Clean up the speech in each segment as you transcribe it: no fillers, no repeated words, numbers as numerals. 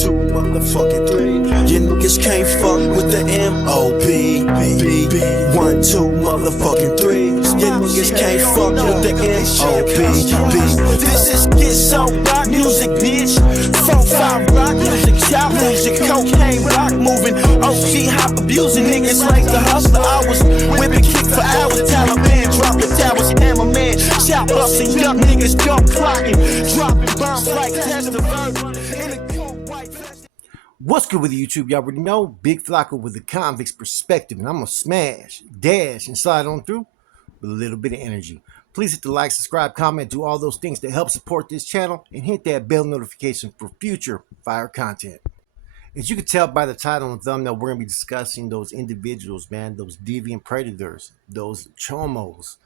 2, motherfucking 3. You niggas can't fuck with the M.O.B. 1, 2, motherfucking 3. You niggas can't fuck with the M.O.B. This is get so rock music, bitch. 4-5 rock music, shout music, cocaine rock moving, OG hop abusing niggas like the hustler. I was whipping kick for hours, Taliban dropping towers, hammer man, shout busting young niggas, gun clocking, dropping bombs like test the verb in a cold white vest. What's good with YouTube? Y'all already know Big Flocko with the convict's perspective, and I'm gonna smash, dash, and slide on through with a little bit of energy. Please hit the like, subscribe, comment, do all those things to help support this channel, and hit that bell notification for future fire content. As you can tell by the title and thumbnail, we're gonna be discussing those individuals, man, those deviant predators, those chomos,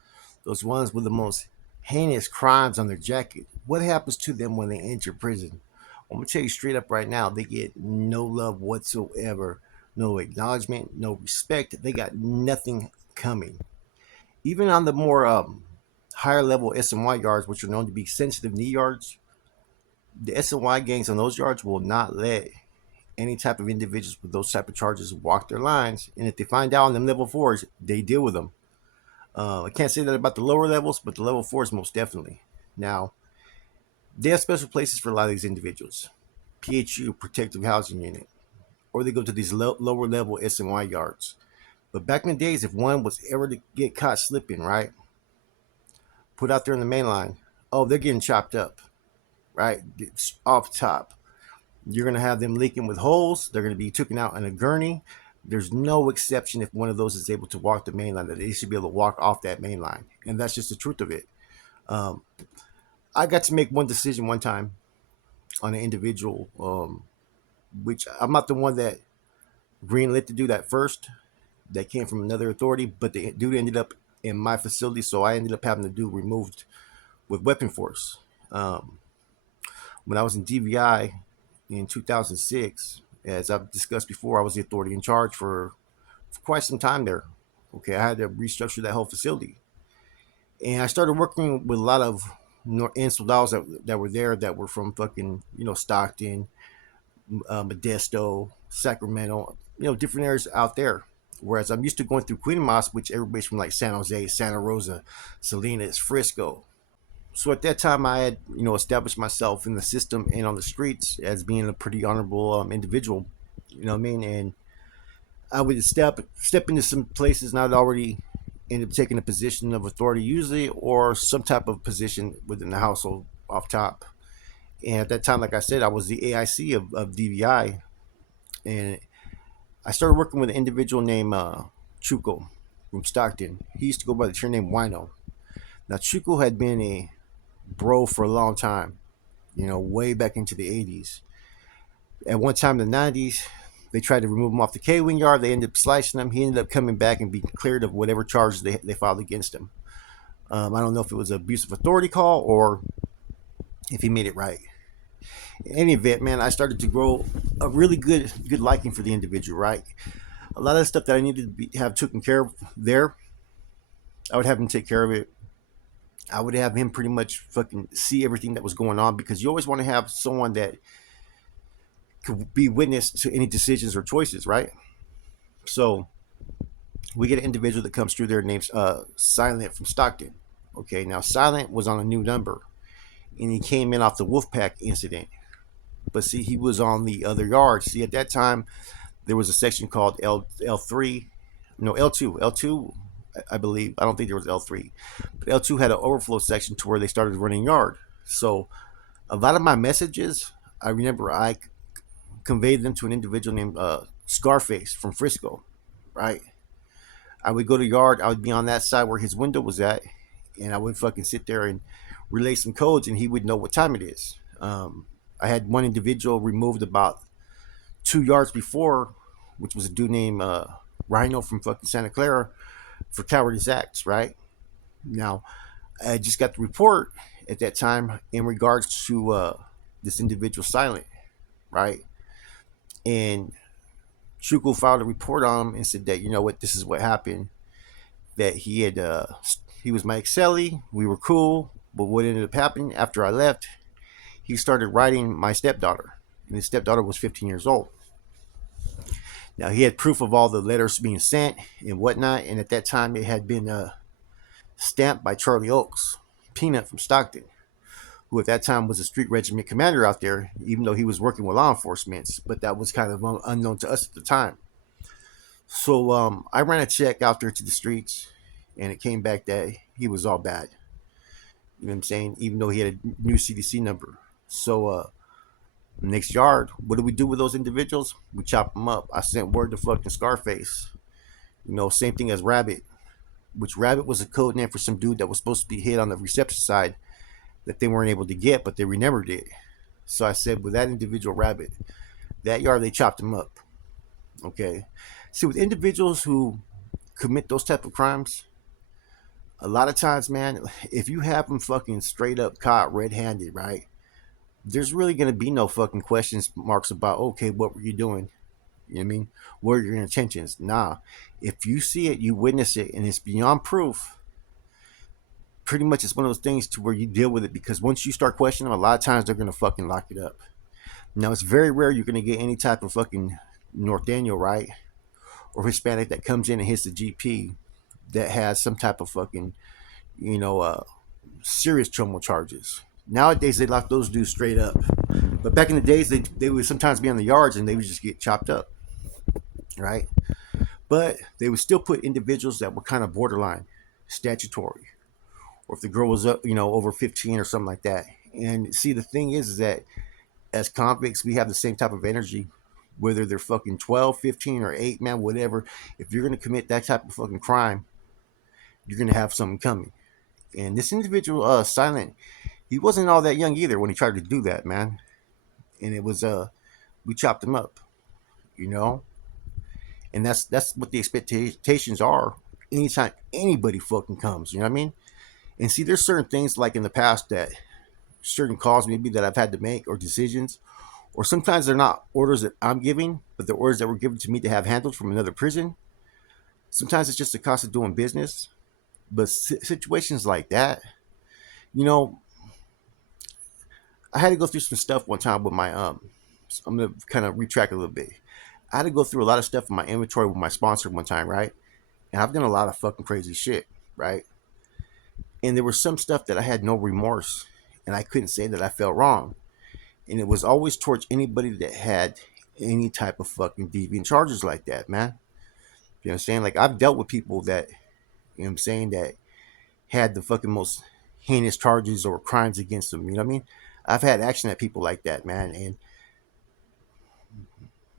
those ones with the most heinous crimes on their jacket. What happens to them when they enter prison? I'm gonna tell you straight up right now, they get no love whatsoever, no acknowledgement, no respect. They got nothing coming. Even on the more higher level SNY yards, which are known to be sensitive knee yards, the SNY gangs on those yards will not let any type of individuals with those type of charges walk their lines. And if they find out on them level 4s, they deal with them. I can't say that about the lower levels, but the level 4s most definitely. Now, they have special places for a lot of these individuals. PHU, Protective Housing Unit, or they go to these lower level SNY yards. But back in the days, if one was ever to get caught slipping, right, put out there in the main line, oh, they're getting chopped up, right? It's off top. You're going to have them leaking with holes. They're going to be taken out in a gurney. There's no exception if one of those is able to walk the main line, that they should be able to walk off that main line. And that's just the truth of it. I got to make one decision one time on an individual, which I'm not the one that greenlit to do that first. That came from another authority, but the dude ended up in my facility, so I ended up having the dude removed with weapon force. When I was in DVI in 2006, as I've discussed before, I was the authority in charge for quite some time there. Okay, I had to restructure that whole facility, and I started working with a lot of soldados that were there, that were from fucking, Stockton, Modesto, Sacramento, different areas out there. Whereas I'm used to going through Queen Mosque, which everybody's from like San Jose, Santa Rosa, Salinas, Frisco. So at that time, I had, established myself in the system and on the streets as being a pretty honorable individual. You know what I mean? And I would step into some places, and I'd already end up taking a position of authority usually, or some type of position within the household off top. And at that time, like I said, I was the AIC of DVI. And I started working with an individual named Chuco from Stockton. He used to go by the term name Wino. Now, Chuco had been a bro for a long time, way back into the 80s. At one time in the 90s, they tried to remove him off the K-Wing yard. They ended up slicing him. He ended up coming back and being cleared of whatever charges they filed against him. I don't know if it was an abuse of authority call or if he made it right. In any event, man, I started to grow a really good liking for the individual, right? A lot of the stuff that I needed to have taken care of there, I would have him take care of it. I would have him pretty much fucking see everything that was going on, because you always want to have someone that could be witness to any decisions or choices, right? So we get an individual that comes through there named Silent from Stockton. Okay, now Silent was on a new number, and he came in off the Wolfpack incident. But see, he was on the other yard. See, at that time, there was a section called L3, no, L2, I believe. I don't think there was L3. But L2 had an overflow section to where they started running yard. So a lot of my messages, I remember I conveyed them to an individual named Scarface from Frisco, right? I would go to yard. I would be on that side where his window was at, and I would fucking sit there and relay some codes, and he would know what time it is. I had one individual removed about 2 yards before, which was a dude named Rhino from fucking Santa Clara, for cowardice acts, right? Now, I just got the report at that time in regards to this individual Silent, right? And Chuco filed a report on him and said that, this is what happened. That he was my excelli, we were cool, but what ended up happening after I left, he started writing my stepdaughter. and his stepdaughter was 15 years old. Now he had proof of all the letters being sent and whatnot, and at that time it had been stamped by Charlie Oakes, Peanut from Stockton, who at that time was a street regiment commander out there, even though he was working with law enforcement. But that was kind of unknown to us at the time. So I ran a check out there to the streets, and it came back that he was all bad. You know what I'm saying? Even though he had a new CDC number. So next yard, what do we do with those individuals? We chop them up. I sent word to fucking Scarface. You know, same thing as Rabbit, which Rabbit was a code name for some dude that was supposed to be hit on the reception side that they weren't able to get, but they remembered it. So I said, with that individual Rabbit, that yard, they chopped him up. Okay. See, with individuals who commit those type of crimes, a lot of times, man, if you have them fucking straight up caught red-handed, right? There's really gonna be no fucking questions marks about, okay, what were you doing? You know what I mean? What are your intentions? Nah. If you see it, you witness it, and it's beyond proof, pretty much it's one of those things to where you deal with it, because once you start questioning them, a lot of times they're gonna fucking lock it up. Now it's very rare you're gonna get any type of fucking North Daniel, right? Or Hispanic that comes in and hits the GP that has some type of fucking, you know, serious Chomo charges. Nowadays they lock those dudes straight up. But back in the days they would sometimes be on the yards and they would just get chopped up. Right? But they would still put individuals that were kind of borderline statutory. Or if the girl was up, you know, over 15 or something like that. And see, the thing is that as convicts, we have the same type of energy, whether they're fucking 12, 15, or 8, man, whatever. If you're going to commit that type of fucking crime, you're going to have something coming. And this individual, Silent, he wasn't all that young either when he tried to do that, man. And it was, we chopped him up, you know? And that's what the expectations are anytime anybody fucking comes, you know what I mean? And see, there's certain things like in the past that certain calls maybe that I've had to make or decisions, or sometimes they're not orders that I'm giving, but they're orders that were given to me to have handled from another prison. Sometimes it's just the cost of doing business. But situations like that, you know, I had to go through some stuff one time with my I'm gonna kind of retrack a little bit. I had to go through a lot of stuff in my inventory with my sponsor one time, right? And I've done a lot of fucking crazy shit, right? And there was some stuff that I had no remorse, and I couldn't say that I felt wrong. And it was always towards anybody that had any type of fucking deviant charges like that, man. You know what I'm saying? Like I've dealt with people that, you know what I'm saying, that had the fucking most heinous charges or crimes against them. You know what I mean? I've had action at people like that, man. And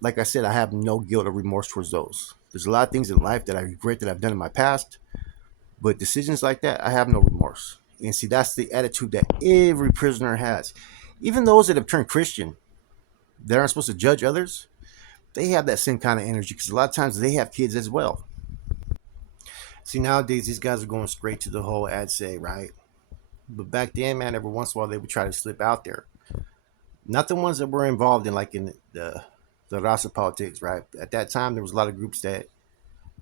like I said, I have no guilt or remorse towards those. There's a lot of things in life that I regret that I've done in my past, but decisions like that, I have no remorse. And see, that's the attitude that every prisoner has. Even those that have turned Christian, that aren't supposed to judge others, they have that same kind of energy because a lot of times they have kids as well. See, nowadays these guys are going straight to the whole ad say, right? But back then, man, every once in a while they would try to slip out there. Not the ones that were involved in like in the Rasa politics, right? At that time, there was a lot of groups that,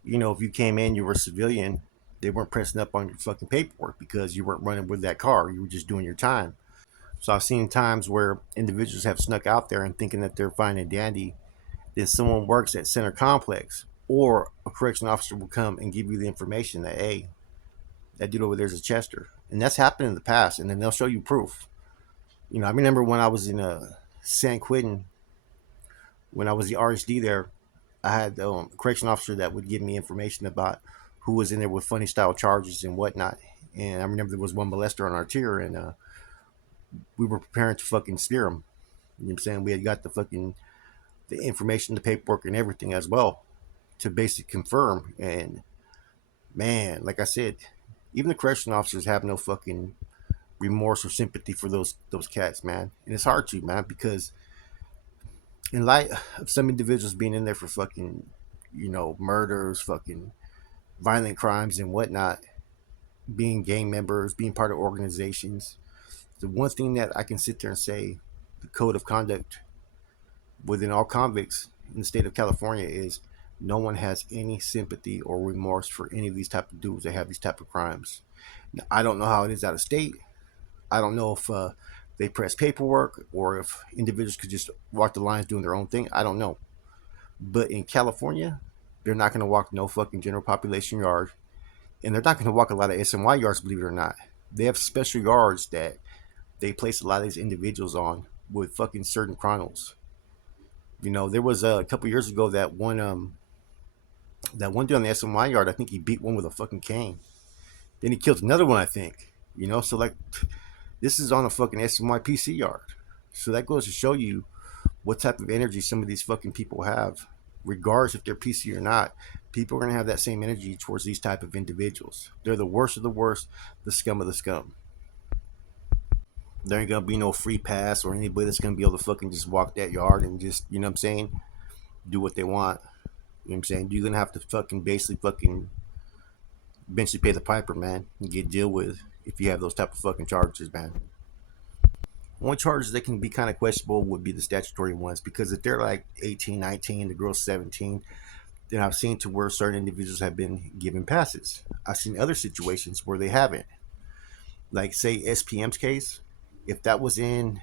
you know, if you came in, you were a civilian, they weren't pressing up on your fucking paperwork because you weren't running with that car. You were just doing your time. So I've seen times where individuals have snuck out there and thinking that they're fine and dandy. Then someone works at Center Complex or a correction officer will come and give you the information that, hey, that dude over there's a Chester. And that's happened in the past. And then they'll show you proof. You know, I remember when I was in San Quentin, when I was the RSD there, I had a correction officer that would give me information about who was in there with funny style charges and whatnot. And I remember there was one molester on our tier, and we were preparing to fucking spear him. You know what I'm saying? We had got the information, the paperwork, and everything as well to basically confirm. And man, like I said, even the correction officers have no fucking remorse or sympathy for those cats, man. And it's hard to, man, because in light of some individuals being in there for fucking, you know, murders, fucking violent crimes and whatnot, being gang members, being part of organizations, the one thing that I can sit there and say, the code of conduct within all convicts in the state of California is no one has any sympathy or remorse for any of these type of dudes that have these type of crimes. Now, I don't know how it is out of state. I don't know if they press paperwork, or if individuals could just walk the lines doing their own thing. I don't know. But in California, they're not going to walk no fucking general population yard. And they're not going to walk a lot of SNY yards, believe it or not. They have special yards that they place a lot of these individuals on with fucking certain chronos. You know, there was a couple years ago that one dude on the SNY yard. I think he beat one with a fucking cane. Then he killed another one, I think. You know, so like, this is on a fucking SNYPC yard. So that goes to show you what type of energy some of these fucking people have. Regardless if they're PC or not, people are going to have that same energy towards these type of individuals. They're the worst of the worst, the scum of the scum. There ain't going to be no free pass or anybody that's going to be able to fucking just walk that yard and just, you know what I'm saying, do what they want. You know what I'm saying? You're going to have to fucking basically fucking eventually pay the piper, man, and get deal with if you have those type of fucking charges, man. Only charges that can be kind of questionable would be the statutory ones, because if they're like 18, 19, the girl's 17, then I've seen to where certain individuals have been given passes. I've seen other situations where they haven't. Like, say, SPM's case, if that was in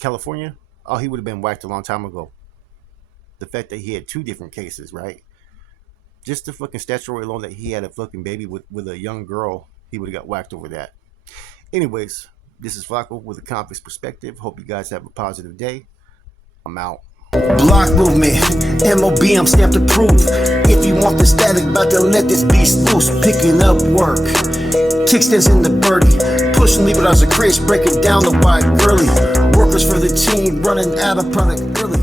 California, oh, he would have been whacked a long time ago. The fact that he had two different cases, right? Just the fucking statutory alone that he had a fucking baby with a young girl, he would have got whacked over that. Anyways, this is Flacco with a convict's perspective. Hope you guys have a positive day. I'm out. Block movement, MOB, I'm stamped to prove. If you want the static, about to let this beast loose. Picking up work, kickstands in the birdie, pushing Libertars a craze, breaking down the wide girly. Workers for the team, running out of product early.